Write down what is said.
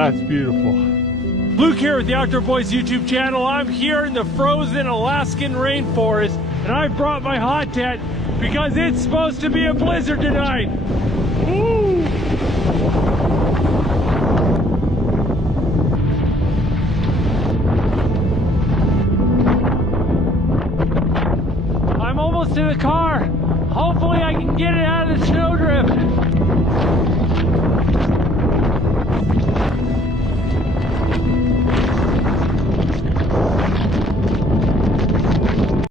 That's beautiful. Luke here with the Outdoor Boys YouTube channel. I'm here in the frozen Alaskan rainforest, and I brought my hot tent because it's supposed to be a blizzard tonight. Woo! I'm almost in the car. Hopefully I can get it out of the snowdrift.